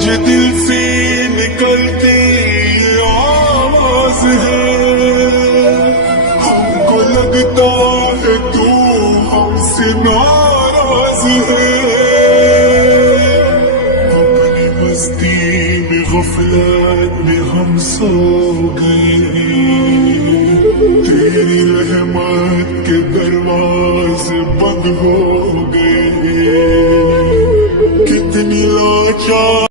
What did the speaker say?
तुझे दिल से निकलती आवाज है, हमको लगता है तू हमसे नाराज है। अपनी मस्ती में गफलत में हम सो गए, तेरी रहमत के दरवाजे बंद हो गए। कितनी लाचार